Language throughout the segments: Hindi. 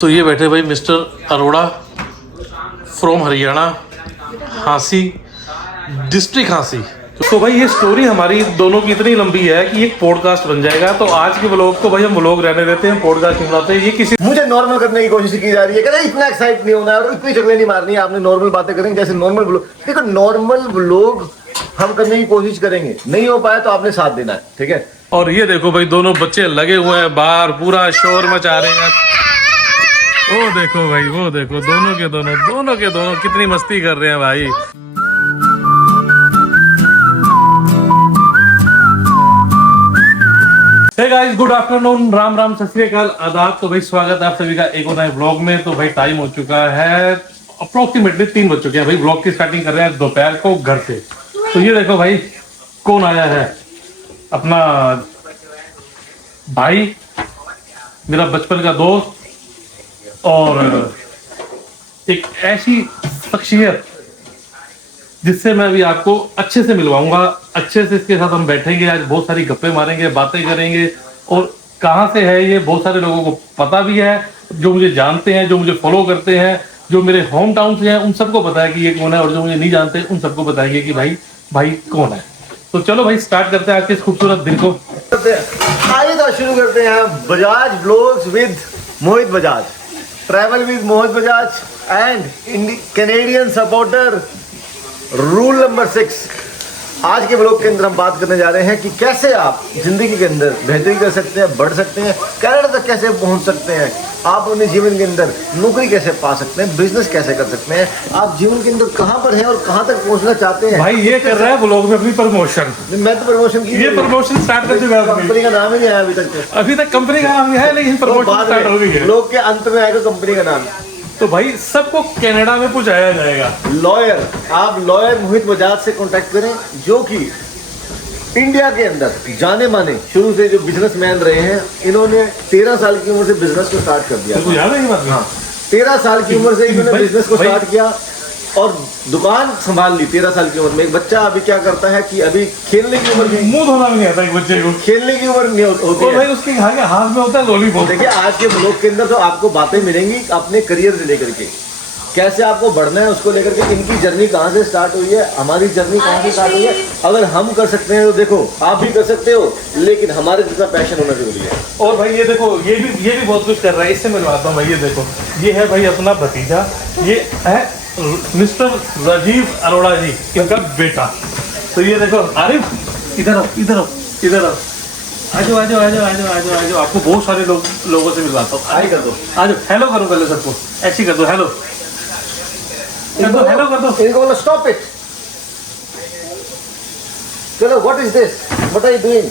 तो ये बैठे भाई मिस्टर अरोड़ा फ्रॉम हरियाणा, हाँसी डिस्ट्रिक्ट हाँसी। तो भाई ये स्टोरी हमारी दोनों की इतनी लंबी है कि एक पॉडकास्ट बन जाएगा। तो आज के व्लॉग को भाई हम व्लॉग रहने देते हैं, पॉडकास्ट नहीं बनाते। ये किसी मुझे नॉर्मल करने की कोशिश की जा रही है, कहते इतना एक्साइट नहीं होना है और इतनी चकले नहीं मारनी है। आपने नॉर्मल बातें करेंगे जैसे नॉर्मल व्लॉग। देखो नॉर्मल व्लॉग हम करने की कोशिश करेंगे, नहीं हो पाया तो आपने साथ देना है, ठीक है। और ये देखो भाई दोनों बच्चे लगे हुए हैं बाहर, पूरा शोर मचा रहे हैं। वो देखो भाई, वो देखो दोनों के दोनों कितनी मस्ती कर रहे हैं भाई। Hey guys, good afternoon, Ram Ram, Sat Shri अकाल, आदाब। तो भाई स्वागत है आप सभी का एक और नए व्लॉग में। तो भाई टाइम हो चुका है अप्रोक्सीमेटली 3 बज चुके हैं भाई। व्लॉग की स्टार्टिंग कर रहे हैं दोपहर को घर से। तो ये देखो भाई कौन आया है, अपना भाई, मेरा बचपन का दोस्त और एक ऐसी शख्सियत जिससे मैं अभी आपको अच्छे से मिलवाऊंगा। अच्छे से इसके साथ हम बैठेंगे, आज बहुत सारी गप्पे मारेंगे, बातें करेंगे। और कहाँ से है ये बहुत सारे लोगों को पता भी है, जो मुझे जानते हैं, जो मुझे फॉलो करते हैं, जो मेरे होम टाउन से हैं, उन सबको पता है कि ये कौन है। और जो मुझे नहीं जानते उन सबको बताएंगे कि भाई कौन है। तो चलो भाई स्टार्ट करते हैं आज के इस खूबसूरत दिन को। आइए तो शुरू करते हैं Bajaj vlogs with Mohit Bajaj, travel with Mohit Bajaj and Canadian supporter. Rule number 6। आज के ब्लॉग के अंदर हम बात करने जा रहे हैं कि कैसे आप जिंदगी के अंदर बेहतरी कर सकते हैं, बढ़ सकते हैं, कनाडा तक कैसे पहुंच सकते हैं, आप अपने जीवन के अंदर नौकरी कैसे पा सकते हैं, बिजनेस कैसे कर सकते हैं, आप जीवन के अंदर कहां पर हैं और कहां तक पहुंचना चाहते हैं। भाई ये कर रहा है ब्लॉग में अपनी प्रमोशन। मैं तो प्रमोशन की, ये प्रमोशन स्टार्ट कर दिया, कंपनी का नाम ही नहीं आया अभी तक। कंपनी का नाम है लेकिन प्रमोशन स्टार्ट हो गई है। ब्लॉग के अंत में आएगा कंपनी का नाम। तो भाई सबको कनाडा में पहुंचाया जाएगा। लॉयर, आप लॉयर मोहित बजाज से कांटेक्ट करें, जो कि इंडिया के अंदर जाने माने शुरू से जो बिजनेसमैन रहे हैं। इन्होंने 13 साल की उम्र से बिजनेस को स्टार्ट कर दिया। तो याद है ये बात? हाँ, 13 साल की उम्र से इन्होंने बिजनेस को स्टार्ट किया और दुकान संभाल ली 13 साल की उम्र में। एक बच्चा अभी क्या करता है कि अभी खेलने की उम्र में, मुंह धोना भी नहीं आता एक बच्चे को, खेलने की उम्र नहीं होती और है। भाई उसके हाथ में होता है लॉलीपॉप। देखिए आज के ब्लॉग के अंदर तो आपको बातें मिलेंगी अपने करियर से लेकर के, कैसे आपको बढ़ना है उसको लेकर के। इनकी जर्नी कहाँ से स्टार्ट हुई है, हमारी जर्नी कहाँ से स्टार्ट हुई है। अगर हम कर सकते हैं तो देखो आप भी कर सकते हो, लेकिन हमारे जितना पैशन होना जरूरी है। और भाई ये देखो ये भी बहुत कुछ कर रहा है। इससे मिलवाता हूँ भाई। ये देखो ये है भाई अपना भतीजा, ये है मिस्टर राजीव अरोड़ा जी, इनका बेटा। तो ये देखो आरिफ, इधर आओ इधर आओ इधर आओ, आजो आजो आजो आजो आजो आजो। आपको बहुत सारे लोगों से मिलवाता हूँ। हाय कर दो, आजो हेलो करो पहले सबको, ऐसी कर दो, हेलो कर दो, हेलो कर दो। इनको बोलो स्टॉप इट। चलो what is this, what are you doing.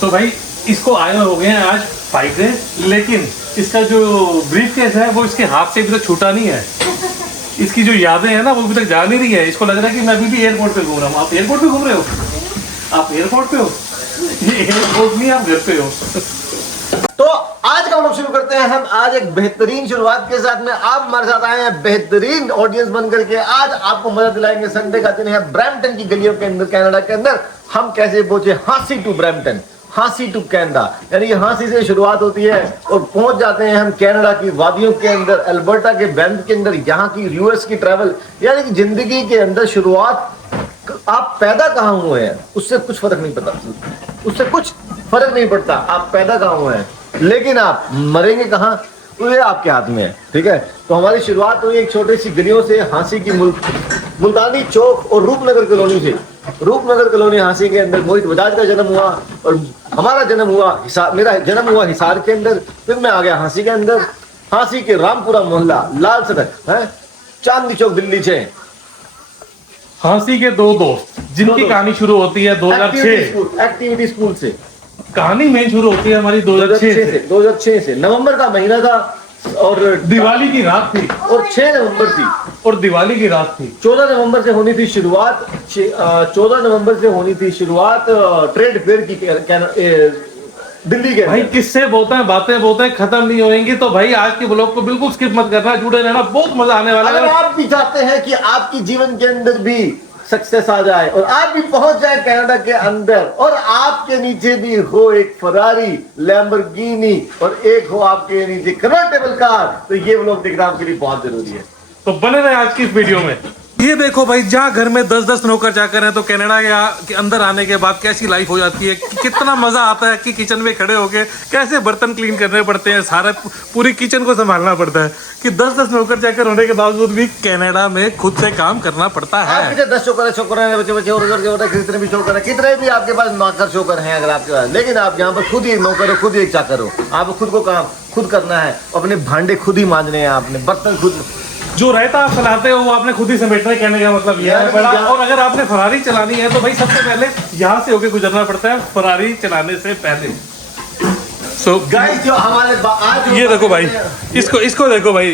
तो भाई इसको आए हो गए हैं आज 5 डेज, लेकिन इसका जो ब्रीफ केस है वो इसके हाथ से अभी तक छूटा नहीं है। इसकी जो यादें हैं ना वो अभी तक जा नहीं रही है। इसको लग रहा है कि मैं अभी भी एयरपोर्ट पे घूम रहा हूँ। आप एयरपोर्ट पे घूम रहे हो? आप एयरपोर्ट पे हो? ये एयरपोर्ट नहीं, आप घर पे हो। तो आज का हम लोग शुरू करते हैं। हम आज एक बेहतरीन शुरुआत के साथ में आप हमारे साथ आए हैं, बेहतरीन ऑडियंस बन करके। आज आपको मजा दिलाएंगे। संडे का दिन है, ब्रैम्पटन की गलियों के अंदर, कनाडा के अंदर हम कैसे पहुंचे हाँसी टू ब्रैम्पटन, हाँसी टू कनाडा। यानी कि हाँसी से शुरुआत होती है और पहुंच जाते हैं हम कनाडा की वादियों के अंदर, अल्बर्टा के बैंड के अंदर, यहाँ की यूएस की ट्रैवल। यानी कि जिंदगी के अंदर शुरुआत, आप पैदा कहाँ हुए हैं उससे कुछ फर्क नहीं पड़ता, उससे कुछ फर्क नहीं पड़ता आप पैदा कहाँ हुए हैं, लेकिन आप मरेंगे कहाँ तो ये आपके हाथ में है, ठीक है। तो हमारी शुरुआत हुई एक छोटी सी गलियों से, हाँसी की मुल्तानी चौक और रूपनगर कॉलोनी से। रूपनगर कॉलोनी हाँसी के अंदर मोहित बजाज का जन्म हुआ और हमारा जन्म हुआ, मेरा जन्म हुआ हिसार के अंदर। फिर मैं आ गया हाँसी के अंदर, हाँसी के रामपुरा मोहल्ला, लाल सड़क है, चांदनी चौक, दिल्ली 6। हाँसी के 2 दोस्त जिनकी कहानी शुरू होती है 2006 एक्टिविटी स्कूल से। कहानी मेन शुरू होती है हमारी 2006 से। नवंबर का महीना था और दिवाली की रात थी, और 6 नवंबर थी, और दिवाली की रात थी। 14 नवंबर से होनी थी शुरुआत, 14 नवंबर से होनी थी शुरुआत ट्रेड फेयर की दिल्ली के। भाई किससे बोलते हैं, बातें बोलते हैं, खत्म नहीं होंगी। तो भाई आज के ब्लॉग को बिल्कुल स्किप मत करना, जुड़े रहना, बहुत मजा आने वाला है। अगर आप भी चाहते हैं कि आपकी जीवन के अंदर भी सक्सेस आ जाए और आप भी पहुंच जाए कनाडा के अंदर और आपके नीचे भी हो एक फरारी, लैम्बोर्गिनी और एक हो आपके नीचे कन्वर्टेबल कार, तो ये लोग देखना आपके लिए बहुत जरूरी है। तो बने रहे आज की इस वीडियो में। ये देखो भाई, जहाँ घर में 10-10 नौकर चाकर हैं तो कनाडा के अंदर आने के बाद कैसी लाइफ हो जाती है, कितना मजा आता है कि किचन में खड़े होके कैसे बर्तन क्लीन करने पड़ते हैं, सारा पूरी किचन को संभालना पड़ता है कि 10-10 नौकर चाकर होने के बावजूद भी कनाडा में खुद से काम करना पड़ता है। आपके 10 छोकर हैं, बच्चे और कितने भी छोकर हैं, कितने भी आपके पास नौकर छोकर हैं अगर आपके पास, लेकिन आप यहाँ पर खुद ही नौकर हो, खुद ही एक चाकर हो, आप खुद को काम खुद करना है, अपने भांडे खुद ही मांजने हैं, आपने बर्तन खुद, जो रहता आप चलाते हो वो आपने खुद ही समेटना है, कहने का मतलब यह है बड़ा। और अगर आपने फरारी चलानी है तो भाई सबसे पहले यहाँ से होके गुजरना पड़ता है फरारी चलाने से पहले। So, गाइस जो हमारे आज ये देखो भाई, इसको देखो भाई,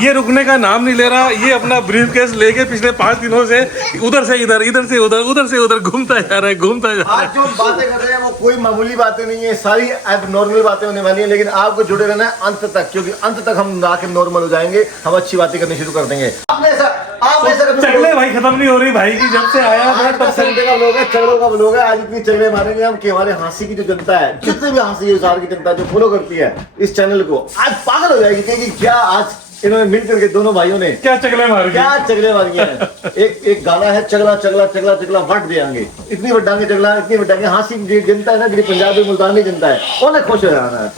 ये रुकने का नाम नहीं ले रहा, ये अपना ब्रीफकेस लेके पिछले 5 दिनों से उधर से इधर, इधर से उधर, उधर से उधर घूमता जा रहा है, घूमता जा रहा है। आज जो बातें कर रहे हैं वो कोई मामूली बातें नहीं है, सारी अब नॉर्मल बातें होने वाली हैं, लेकिन आपको जुड़े रहना है अंत तक, क्योंकि अंत तक हम आके नॉर्मल हो जाएंगे, हम अच्छी बातें करनी शुरू कर देंगे। आपने ऐसा चगले भाई खत्म नहीं हो रही भाई की, जब से आया है तब से संडे का व्लॉग है, चगलों का व्लॉग है। आज इतनी चगले मारेंगे हम कि हमारे हंसी की जो जनता है, जितनी भी हंसी है जनता जो फॉलो करती है इस चैनल को, आज पागल हो जाएगी कि क्या आज इन्होंने मिल करके दोनों भाइयों ने क्या चगले मार हैं। एक गाना है, चगला चगला चगला चगला वट देंगे, इतनी वड्डांगे चगला, इतनी वड्डांगे हंसी जनता है ना, जी पंजाबी मुल्तानी जनता है, उन्हें खुश हो जाना है।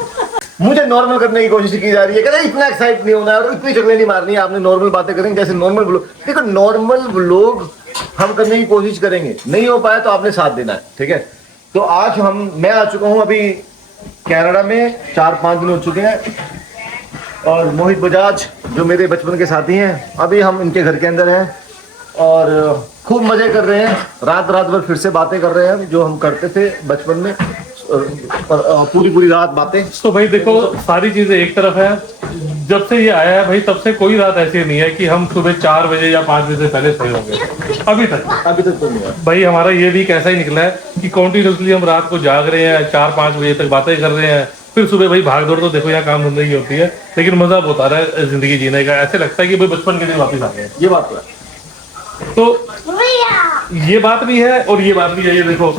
मुझे नॉर्मल करने की कोशिश की जा रही है, कहते इतना एक्साइट नहीं होना है और इतनी चगले नहीं मारनी है, आपने नॉर्मल बातें करेंगे जैसे नॉर्मल व्लॉग। देखो नॉर्मल व्लॉग हम करने की कोशिश करेंगे, नहीं हो पाया तो आपने साथ देना है, ठीक है। तो आज मैं आ चुका हूं अभी कनाडा में, 4-5 दिन हो चुके हैं, और मोहित बजाज जो मेरे बचपन के साथी हैं, अभी हम इनके घर के अंदर हैं और खूब मजे कर रहे हैं, रात भर फिर से बातें कर रहे हैं जो हम करते थे बचपन में, पूरी रात बातें। तो भाई देखो सारी चीजें एक तरफ है, जब से ये आया है भाई तब से कोई रात ऐसी नहीं है कि हम सुबह 4 बजे या 5 बजे से पहले सोए होंगे, अभी तक तो नहीं है भाई। हमारा ये वीक ऐसा ही निकला है कि कॉन्टिन्यूसली हम रात को जाग रहे हैं, 4-5 बजे तक बातें कर रहे हैं, फिर सुबह भाई भाग दौड़, तो देखो यहाँ काम धंधे की होती है, लेकिन मजा बहुत आ रहा है जिंदगी जीने का, ऐसे लगता है कि भाई बचपन के दिन वापस आ गए। ये बात तो है, तो ये बात भी है और ये बात भी है, ये देखो।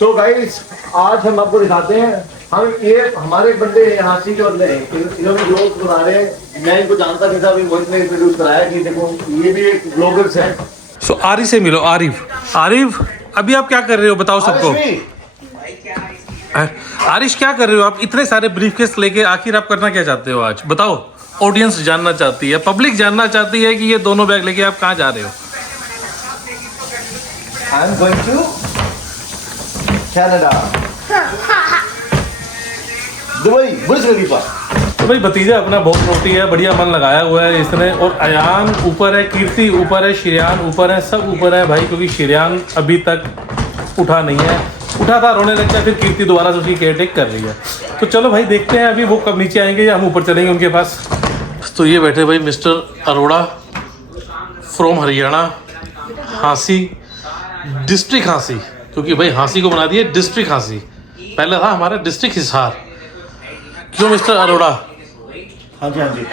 तो गाइस आज हम आपको दिखाते हैं, हम ये हमारे बंदे यहाँ से जो बंदे हैं, इन्होंने ब्लॉग बना रहे हैं, मैं इनको जानता नहीं था, अभी मोहित ने इंट्रोड्यूस कराया कि देखो ये भी एक ब्लॉगर्स हैं। सो आरिफ से मिलो, आरिफ अभी आप क्या कर रहे हो बताओ सबको। आरिश क्या कर रहे हो आप, इतने सारे ब्रीफकेस लेके, आखिर आप करना क्या चाहते हो आज बताओ। ऑडियंस जानना चाहती है, पब्लिक जानना चाहती है कि ये दोनों बैग लेके आप कहाँ जा रहे हो। I am going to Canada, Dubai, Burj Khalifa. तो भाई भतीजा अपना बहुत रोटी है, बढ़िया मन लगाया हुआ है इसने, और अयान ऊपर है, कीर्ति ऊपर है, श्रेयान ऊपर है, सब ऊपर है भाई, क्योंकि श्रेयान अभी तक उठा नहीं है, उठा था रोने लग गया, फिर कीर्ति दोबारा से उसकी केयर टेक कर रही है। तो चलो भाई देखते हैं अभी वो कब नीचे आएंगे या हम ऊपर चलेंगे उनके पास। तो ये बैठे भाई मिस्टर अरोड़ा फ्रॉम हरियाणा, हाँसी डिस्ट्रिक्ट हाँसी, क्योंकि भाई हाँसी को बना दिए डिस्ट्रिक्ट हाँसी, पहले था हमारा डिस्ट्रिक्ट हिसार। क्यों मिस्टर अरोड़ा? हाँ जी।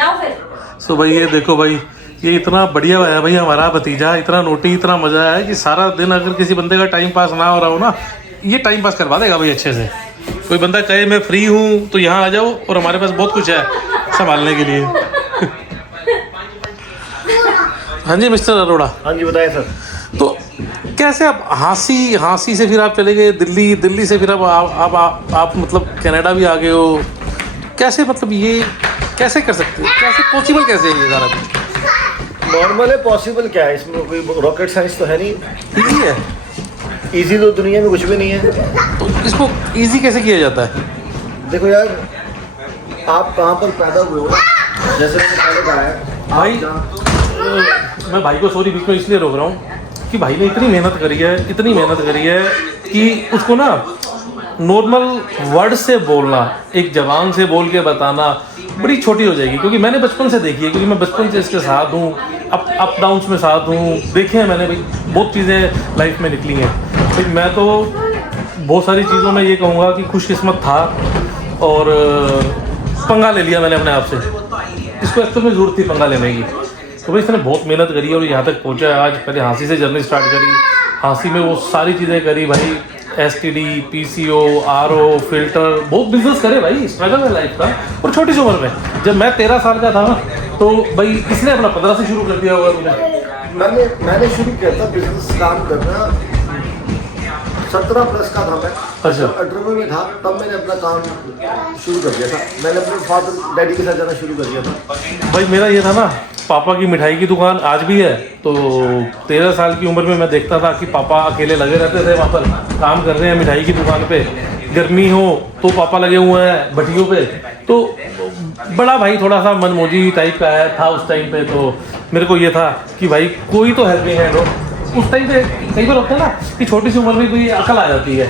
सो भाई ये देखो भाई, ये इतना बढ़िया है भाई हमारा भतीजा, इतना नोटी, इतना मजा है कि सारा दिन अगर किसी बंदे का टाइम पास ना हो रहा हो ना, ये टाइम पास करवा देगा भाई अच्छे से। कोई बंदा कहे मैं फ्री हूँ तो यहाँ आ जाओ, और हमारे पास बहुत कुछ है संभालने के लिए। हाँ जी मिस्टर अरोड़ा। हाँ जी बताइए सर। तो कैसे आप हाँसी से फिर आप चले गए दिल्ली से फिर अब आप मतलब कनाडा भी आ गए हो, कैसे, मतलब ये कैसे कर सकते हैं, कैसे पॉसिबल कैसे है ये सारा कुछ? नॉर्मल है, पॉसिबल क्या है इसमें, कोई रॉकेट साइंस तो है नहीं। इजी है, इजी तो दुनिया में कुछ भी नहीं है। तो इसको इजी कैसे किया जाता है? देखो यार, आप कहाँ पर पैदा हुए हो, जैसे मैंने पहले कहा है भाई, मैं भाई को सॉरी बीच में इसलिए रोक रहा हूँ कि भाई ने इतनी मेहनत करी है कि उसको ना नॉर्मल वर्ड से बोलना, एक जबान से बोल के बताना बड़ी छोटी हो जाएगी, क्योंकि मैंने बचपन से देखी है, क्योंकि मैं बचपन से इसके साथ हूँ, अप डाउन्स में साथ हूँ, देखे हैं मैंने भाई, बहुत चीज़ें लाइफ में निकली हैं भाई। मैं तो बहुत सारी चीज़ों में ये कहूँगा कि खुशकिस्मत था, और पंगा ले लिया मैंने अपने आप से, इसको एक्चुअल में ज़रूरत थी पंगा लेने की, तो भाई इसने बहुत मेहनत करी है और यहाँ तक पहुँचा है आज। पहले हाँसी से जर्नी स्टार्ट करी, हाँसी में वो सारी चीज़ें करी भाई, STD, PCO, RO, फिल्टर, बहुत बिजनेस करे भाई, स्ट्रगल है लाइफ का। और छोटी सी उम्र में, जब मैं 13 साल का था ना, तो भाई इसने अपना 15 से शुरू कर दिया होगा तुमने। मैंने शुरू किया था बिजनेस काम करना 17 प्लस का था मैं। अच्छा। 18 में था तब मैंने अपना काम शुरू कर दिया था। मैंने अपने फादर डैडी के साथ जाना शुरू कर दिया था। भाई मेरा ये था ना, पापा की मिठाई की दुकान आज भी है। तो 13 साल की उम्र में मैं देखता था कि पापा अकेले लगे रहते थे, वहाँ पर काम कर रहे हैं मिठाई की दुकान पे। गर्मी हो तो पापा लगे हुए हैं भट्टियों पे। तो बड़ा भाई थोड़ा सा मनमोजी टाइप का है था उस टाइम पे। तो मेरे को ये था कि भाई कोई तो हेल्पिंग हैंड हो। उस टाइम पे कई बार होता है ना कि छोटी सी उम्र में कोई अकल आ जाती है,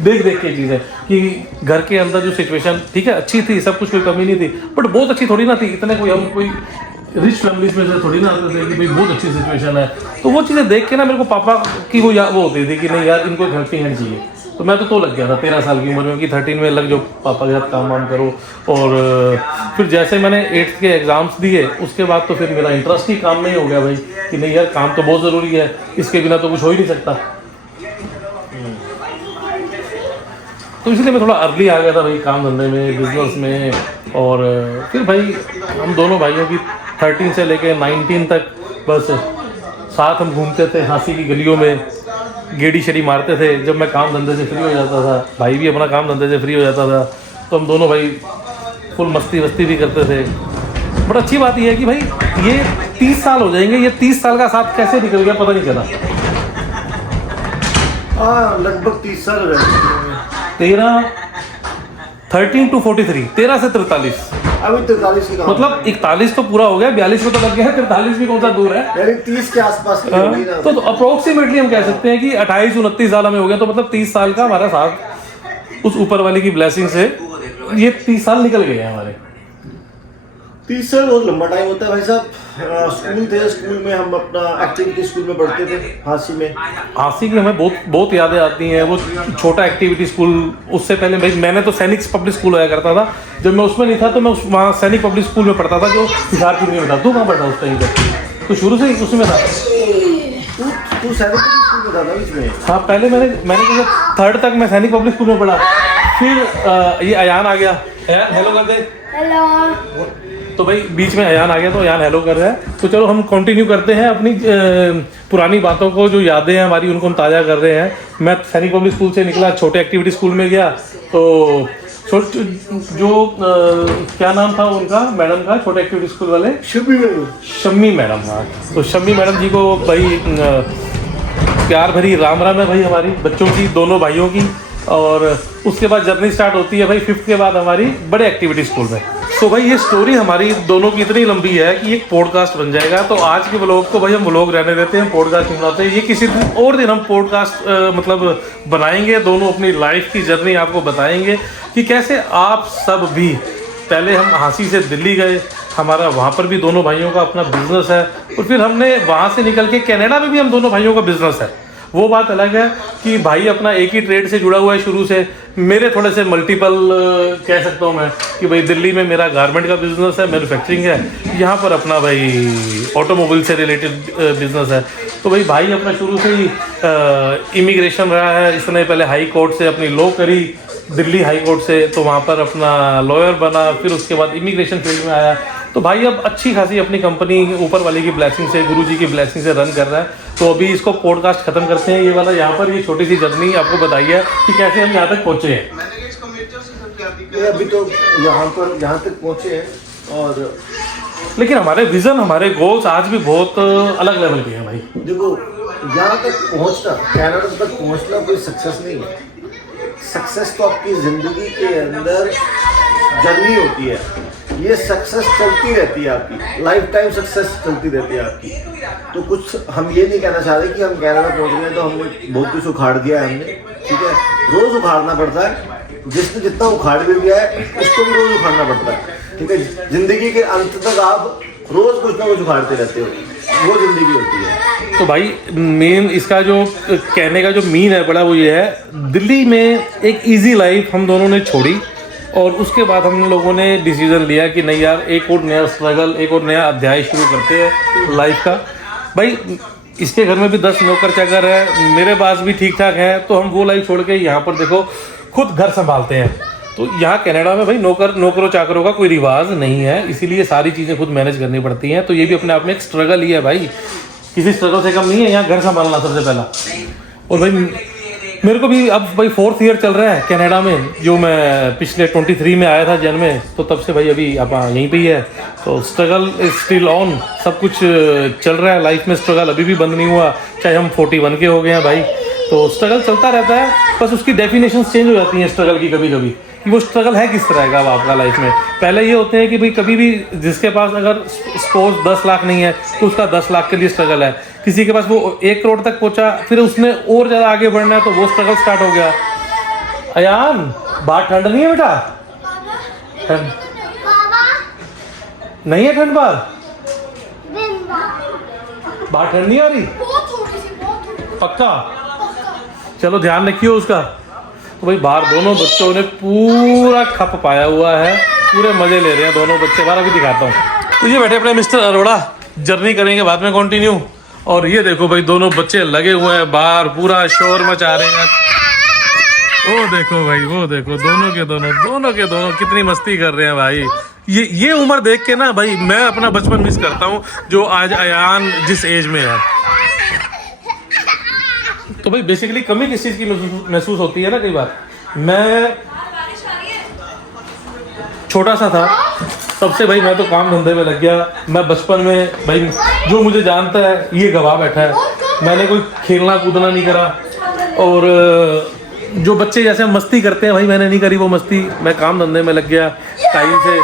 देख देख के चीज़ें, कि घर के अंदर जो सिचुएशन ठीक है अच्छी थी, सब कुछ कोई कमी नहीं थी, बट बहुत अच्छी थोड़ी ना थी। इतने कोई हम कोई रिच फैमिलीज में से थोड़ी ना आते थे कि भाई बहुत अच्छी सिचुएशन है। तो वो चीज़ें देख के ना मेरे को पापा की वो होती थी कि नहीं यार इनको एक हेल्पिंग हैंड चाहिए। तो मैं तो लग गया था 13 साल की उम्र में कि 13 में लग जाओ पापा के साथ काम वाम करो। और फिर जैसे मैंने 8th के एग्ज़ाम्स दिए उसके बाद तो फिर मेरा इंटरेस्ट ही काम में ही हो गया भाई कि नहीं यार काम तो बहुत ज़रूरी है, इसके बिना तो कुछ हो ही नहीं सकता। तो इसलिए मैं थोड़ा अर्ली आ गया था भाई काम धंधे में, बिजनेस में। और फिर भाई हम दोनों भाइयों की 13 से लेके 19 तक बस साथ हम घूमते थे हाँसी की गलियों में, गेड़ी शेड़ी मारते थे। जब मैं काम धंधे से फ्री हो जाता था, भाई भी अपना काम धंधे से फ्री हो जाता था, तो हम दोनों भाई फुल मस्ती वस्ती भी करते थे। बट अच्छी बात यह है कि भाई ये 30 साल हो जाएंगे, ये 30 साल का साथ कैसे निकल गया पता नहीं चला। हाँ लगभग 30 साल हो जाएंगे। 13 to 43, 13 से 43, अभी 43 की मतलब 41 तो पूरा हो गया, 42 में तो लग गया है, 43 भी कौन सा दूर है, यानी 30 के आसपास की होगी ना। तो अप्रोक्सीमेटली हम कह सकते हैं कि 28-29 साल में हो गया। तो मतलब 30 साल का हमारा साथ उस ऊपर वाले की ब्लेसिंग से ये 30 साल निकल गए हैं हमारे। 30 साल बहुत लंबा टाइम होता है भाई साहब। स्कूल थे, स्कूल में हम अपना एक्टिविटी स्कूल में पढ़ते थे हाँसी में। हाँसी की हमें बहुत बहुत यादें आती हैं। वो छोटा एक्टिविटी स्कूल, उससे पहले भाई मैंने तो सैनिक पब्लिक स्कूल होया करता था। जब मैं उसमें नहीं था तो मैं वहाँ सैनिक पब्लिक स्कूल में पढ़ता था जो हिसारपुर में था। तू कहाँ पढ़ता उस टाइम पे? तो शुरू से ही उसमें था। तू सैनिक पब्लिक स्कूल में था ना इसमें? हाँ पहले मैंने जैसे 3rd तक मैं सैनिक पब्लिक स्कूल में पढ़ा। फिर ये अयान आ गया, हेलो कर दे। हेलो। तो भाई बीच में अयान आ गया तो अयान हेलो कर रहा है। तो चलो हम कंटिन्यू करते हैं अपनी पुरानी बातों को, जो यादें हैं हमारी उनको हम ताज़ा कर रहे हैं। मैं सैनिक पब्लिक स्कूल से निकला, छोटे एक्टिविटी स्कूल में गया। तो क्या नाम था उनका मैडम का, छोटे एक्टिविटी स्कूल वाले? शम्मी मैडम। हाँ तो शम्मी मैडम जी को भाई प्यार भरी राम राम है भाई हमारी बच्चों की, दोनों भाइयों की। और उसके बाद जर्नी स्टार्ट होती है भाई 5th के बाद हमारी बड़े एक्टिविटी स्कूल में। तो भाई ये स्टोरी हमारी दोनों की इतनी लंबी है कि एक पॉडकास्ट बन जाएगा। तो आज के व्लॉग को भाई हम व्लॉग रहने देते हैं, पॉडकास्ट नहीं बनाते। ये किसी और दिन हम पॉडकास्ट मतलब बनाएंगे, दोनों अपनी लाइफ की जर्नी आपको बताएंगे कि कैसे आप सब भी, पहले हम हाँसी से दिल्ली गए, हमारा वहाँ पर भी दोनों भाइयों का अपना बिजनेस है। और फिर हमने वहाँ से निकल के कनाडा में भी हम दोनों भाइयों का बिजनेस है। वो बात अलग है कि भाई अपना एक ही ट्रेड से जुड़ा हुआ है शुरू से। मेरे थोड़े से मल्टीपल कह सकता हूँ मैं कि भाई दिल्ली में मेरा गारमेंट का बिजनेस है, मैन्युफैक्चरिंग है, यहाँ पर अपना भाई ऑटोमोबाइल से रिलेटेड बिजनेस है। तो भाई अपना शुरू से ही इमिग्रेशन रहा है। इसने पहले हाई कोर्ट से अपनी लॉ करी, दिल्ली हाई कोर्ट से, तो वहाँ पर अपना लॉयर बना। फिर उसके बाद इमिग्रेशन फील्ड में आया। तो भाई अब अच्छी खासी अपनी कंपनी ऊपर वाले की ब्लेसिंग से, गुरुजी की ब्लेसिंग से रन कर रहा है। तो अभी इसको पॉडकास्ट खत्म करते हैं ये वाला। यहाँ पर ये छोटी सी जर्नी आपको बताई है कि कैसे हम यहाँ तक पहुँचे हैं। अभी तो यहाँ तक पहुँचे हैं। और लेकिन हमारे विजन, हमारे गोल्स आज भी बहुत अलग लेवल के हैं भाई। देखो यहाँ तक पहुँचना, कनाडा तक पहुँचना कोई सक्सेस नहीं है। सक्सेस तो आपकी ज़िंदगी के अंदर जर्नी होती है। ये सक्सेस चलती रहती है, आपकी लाइफ टाइम सक्सेस चलती रहती है आपकी। तो कुछ हम ये नहीं कहना चाह रहे कि हम कनाडा पहुँच गए तो हमने बहुत कुछ उखाड़ दिया है हमने, ठीक है। रोज़ उखाड़ना पड़ता है। जिसने जितना उखाड़ भी दिया है उसको भी रोज़ उखाड़ना पड़ता है, ठीक है। ज़िंदगी के अंत तक आप रोज़ कुछ ना कुछ उखाड़ते रहते हो, वो ज़िंदगी होती है। तो भाई मेन इसका जो कहने का जो मीन है बड़ा, वो ये है, दिल्ली में एक इजी लाइफ हम दोनों ने छोड़ी और उसके बाद हम लोगों ने डिसीजन लिया कि नहीं यार, एक और नया स्ट्रगल, एक और नया अध्याय शुरू करते हैं लाइफ का। भाई इसके घर में भी 10 नौकर चाकर है, मेरे पास भी ठीक ठाक है, तो हम वो लाइफ छोड़ के यहाँ पर देखो खुद घर संभालते हैं। तो यहाँ कनाडा में भाई नौकरों चाकरों का कोई रिवाज नहीं है, इसीलिए सारी चीज़ें खुद मैनेज करनी पड़ती हैं। तो ये भी अपने आप में एक स्ट्रगल ही है भाई, किसी स्ट्रगल से कम नहीं है यहाँ घर संभालना सबसे पहला। और भाई मेरे को भी अब भाई 4th ईयर चल रहा है कनाडा में, जो मैं पिछले 23 में आया था जन में, तो तब से भाई अभी आप यहीं पे ही है। तो स्ट्रगल इज स्टिल ऑन, सब कुछ चल रहा है लाइफ में, स्ट्रगल अभी भी बंद नहीं हुआ, चाहे हम 41 के हो गए हैं भाई। तो स्ट्रगल चलता रहता है, बस उसकी डेफिनेशन चेंज हो जाती हैं स्ट्रगल की कभी कभी, कि वो स्ट्रगल है किस तरह का अब आपका लाइफ में। पहले ये होते हैं कि भाई कभी भी जिसके पास अगर सपोज 10 लाख नहीं है तो उसका 10 लाख के लिए स्ट्रगल है, किसी के पास वो 1 करोड़ तक पहुंचा, फिर उसने और ज़्यादा आगे बढ़ना है तो वो स्ट्रगल स्टार्ट हो गया। अयान बाहर ठंड नहीं है बेटा? ठंड नहीं है, ठंड बाहर ठंड नहीं आ रही? पक्का? चलो ध्यान रखियो उसका। तो भाई बाहर दोनों बच्चों ने पूरा खप पाया हुआ है, पूरे मजे ले रहे हैं दोनों बच्चे। बाहर अभी दिखाता हूँ। तो ये बैठे अपने मिस्टर अरोड़ा, जर्नी करेंगे बाद में कंटिन्यू। और ये देखो भाई दोनों बच्चे लगे हुए हैं बाहर, पूरा शोर मचा रहे हैं। वो देखो भाई, वो देखो दोनों के दोनों कितनी मस्ती कर रहे हैं भाई। ये उम्र देख के ना भाई मैं अपना बचपन मिस करता हूँ, जो आज अयान जिस एज में है। तो भाई बेसिकली कमी किस चीज़ की महसूस होती है ना, कई बार मैं छोटा सा था तब से भाई मैं तो काम धंधे में लग गया। मैं बचपन में भाई जो मुझे जानता है ये गवाह बैठा है, मैंने कोई खेलना कूदना नहीं करा। और जो बच्चे जैसे मस्ती करते हैं भाई मैंने नहीं करी वो मस्ती, मैं काम धंधे में लग गया टाइम से,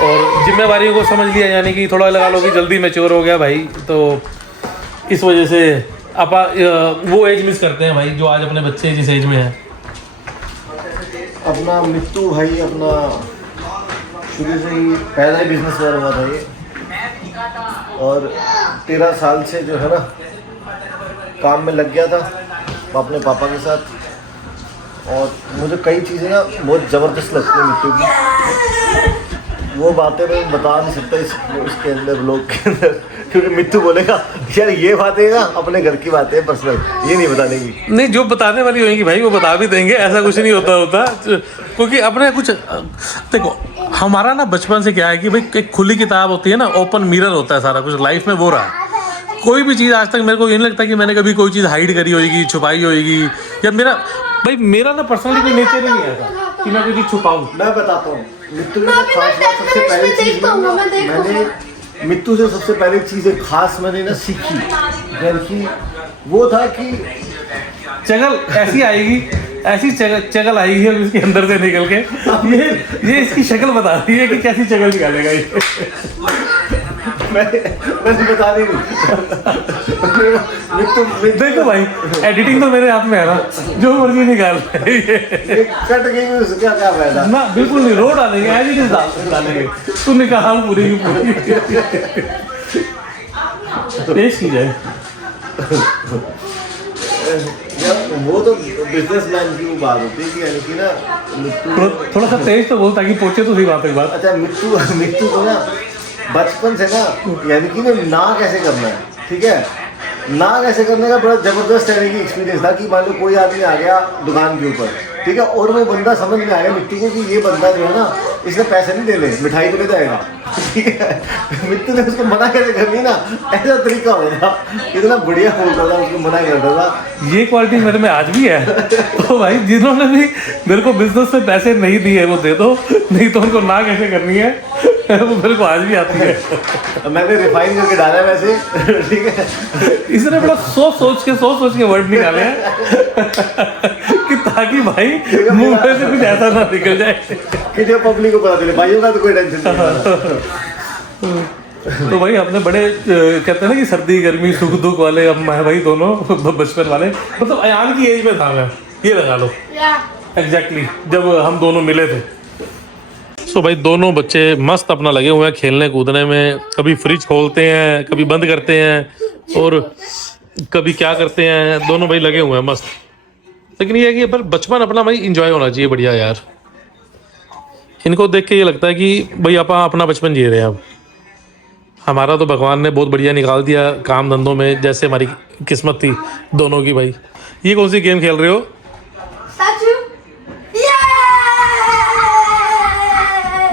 और जिम्मेवारियों को समझ लिया, यानी कि थोड़ा लगा लो कि जल्दी मैच्योर हो गया भाई। तो इस वजह से आप वो एज मिस करते हैं भाई जो आज अपने बच्चे जिस एज में है। अपना मित्तू भाई अपना शुरू से ही पहला ही बिजनेसमैन हुआ था ये, और 13 साल से जो है ना काम में लग गया था अपने पापा के साथ। और मुझे कई चीज़ें ना बहुत ज़बरदस्त लगती हैं मिट्टू की, वो बातें मैं बता नहीं सकता इसके अंदर लोग के अंदर, क्योंकि मिट्टू बोलेगा यार ये बातें ना अपने घर की बातें पर्सनल, ये नहीं बताने की। नहीं, जो बताने वाली होगी भाई वो बता भी देंगे, ऐसा कुछ नहीं होता क्योंकि अपने कुछ देखो हमारा ना बचपन से क्या है कि भाई एक खुली किताब होती है ना, ओपन मिरर होता है सारा कुछ लाइफ में, वो रहा। कोई भी चीज़ आज तक मेरे को ये नहीं लगता कि मैंने कभी कोई चीज़ हाइड करी होगी, छुपाई होगी, या मेरा ना पर्सनली कोई नेचर ही नहीं है ऐसा कि मैं कोई चीज़ छुपाऊँ। मैं बताता हूँ मिट्टू में खास बात, सबसे पहली चीज़ मैंने मिट्टू से सबसे पहली चीज़ एक खास मैंने ना सीखी, कि वो था कि चगल ऐसी आएगी, ऐसी चगल आएगी अब इसके अंदर से निकल के, ये इसकी शक्ल बता रही है कि कैसी चगल निकालेगा ये। मैंने बता दी देखो भाई एडिटिंग तो मेरे हाथ में है ना, जो मर्जी निकाल कट गई उसका क्या फायदा ना, बिल्कुल नहीं, रो डालेंगे, एडिटिंग डालेंगे, तू निकाल पूरी की पूरी पेश की जाए। वो तो बिजनेसमैन की बात होती है कि यानी कि ना थोड़ा सा तेज तो बोल ताकि पहुंचे तो सही बात है बात। अच्छा मिट्टू को ना बचपन से ना यानी कि ना कैसे करना है, ठीक है, ना कैसे करने का बड़ा जबरदस्त यानी कि एक्सपीरियंस था। कि मान लो कोई आदमी आ गया दुकान के ऊपर, ठीक है, और वो बंदा समझ में आ गया मिट्टू को कि ये बंदा जो है ना इसने पैसे नहीं देने, मिठाई तो ले जाएगा, ठीक है। मिट्टू ने उसको मना कैसे करनी ना, ऐसा तरीका होता था, इतना बढ़िया बोलता था, उसको मना करता था। ये क्वालिटी मेरे में आज भी है। तो भाई जिन्होंने भी मेरे को बिजनेस में पैसे नहीं दिए वो दे दो, नहीं तो उनको ना कैसे करनी है वो मेरे को आज भी आती है। मैंने रिफाइन करके डाला वैसे, ठीक है। इसने बड़ा सोच के वर्ड निकाले हैं कि ताकि भाई मुंह में से कुछ ऐसा ना निकल जाए कि जो पब्लिक को पता चले, भाइयों का तो कोई टेंशन नहीं। तो भाई अपने बड़े कहते हैं ना कि सर्दी गर्मी सुख दुख वाले हम हैं भाई दोनों बचपन वाले, मतलब अयान की एज में था मैं, ये लगा लो एग्जैक्टली जब हम दोनों मिले थे। सो भाई दोनों बच्चे मस्त अपना लगे हुए हैं खेलने कूदने में, कभी फ्रिज खोलते हैं, कभी बंद करते हैं, और कभी क्या करते हैं, दोनों भाई लगे हुए हैं मस्त। लेकिन ये है कि पर बचपन अपना भाई इंजॉय होना चाहिए बढ़िया यार। इनको देख के ये लगता है कि भाई आप अपना बचपन जी रहे हैं। अब हमारा तो भगवान ने बहुत बढ़िया निकाल दिया काम धंधों में, जैसे हमारी किस्मत थी दोनों की। भाई ये कौन सी गेम खेल रहे हो?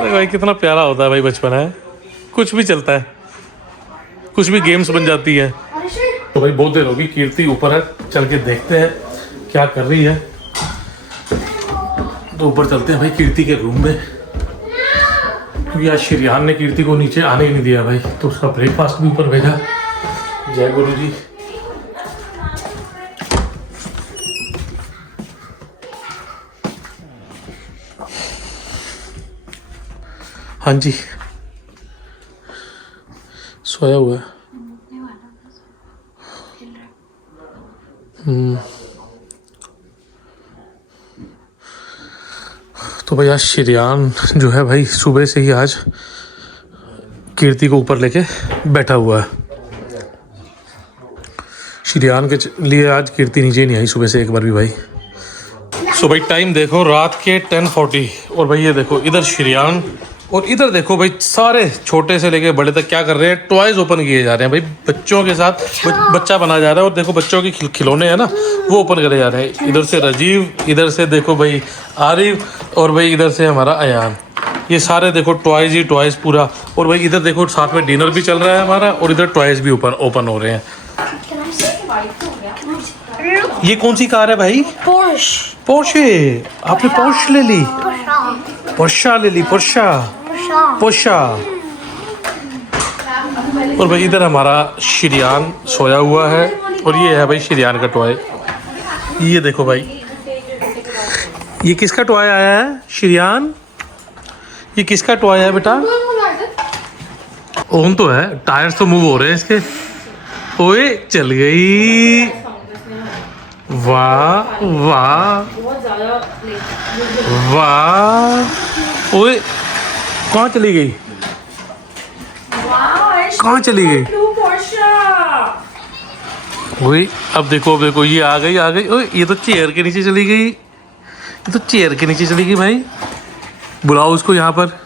भाई कितना प्यारा होता है भाई बचपन है, कुछ भी चलता है, कुछ भी गेम्स बन जाती है। तो भाई बहुत देर होगी, कीर्ति ऊपर है, चल के देखते हैं क्या कर रही है। तो ऊपर चलते हैं भाई कीर्ति के रूम में, क्योंकि आज श्रीयान ने कीर्ति को नीचे आने ही नहीं दिया भाई, तो उसका ब्रेकफास्ट भी ऊपर भेजा। जय गुरु जी। हाँ जी, सोया हुआ है। तो भाई आज श्रीयान जो है भाई सुबह से ही आज कीर्ति को ऊपर लेके बैठा हुआ है। श्रीयान के लिए आज कीर्ति नीचे नहीं आई सुबह से एक बार भी भाई। सो भाई टाइम देखो रात के 10:40 और भाई ये देखो इधर श्रीयान और इधर देखो भाई सारे छोटे से लेके बड़े तक क्या कर रहे हैं, टॉयज ओपन किए जा रहे हैं भाई। बच्चों के साथ बच्चा बना जा रहा है और देखो बच्चों के खिलौने हैं ना वो ओपन करे जा रहे हैं। इधर से राजीव, इधर से देखो भाई आरिफ और भाई इधर से हमारा अयान। ये सारे देखो टॉयज ही टॉयज पूरा। और भाई इधर देखो साथ में डिनर भी चल रहा है हमारा और इधर टॉयज भी ओपन हो रहे हैं। ये कौन सी कार है भाई? पोर्शे। आपने पोर्श ले ली? पोर्शा ले ली, पोर्शा। और भाई इधर हमारा श्रीयान सोया हुआ है और ये है भाई श्रीयान का टॉय। ये देखो भाई, ये किसका टॉय आया है श्रीयान? ये किसका टॉय है बेटा? ऑन तो है, टायर्स तो मूव हो रहे हैं इसके। ओए चल गई, वाह वाह वाह। ओए कहाँ चली गई? कहाँ चली गई? ओए अब देखो ये आ गई। ओए ये तो चेयर के नीचे चली गई, ये तो चेयर के नीचे चली गई भाई। बुलाओ उसको यहाँ पर।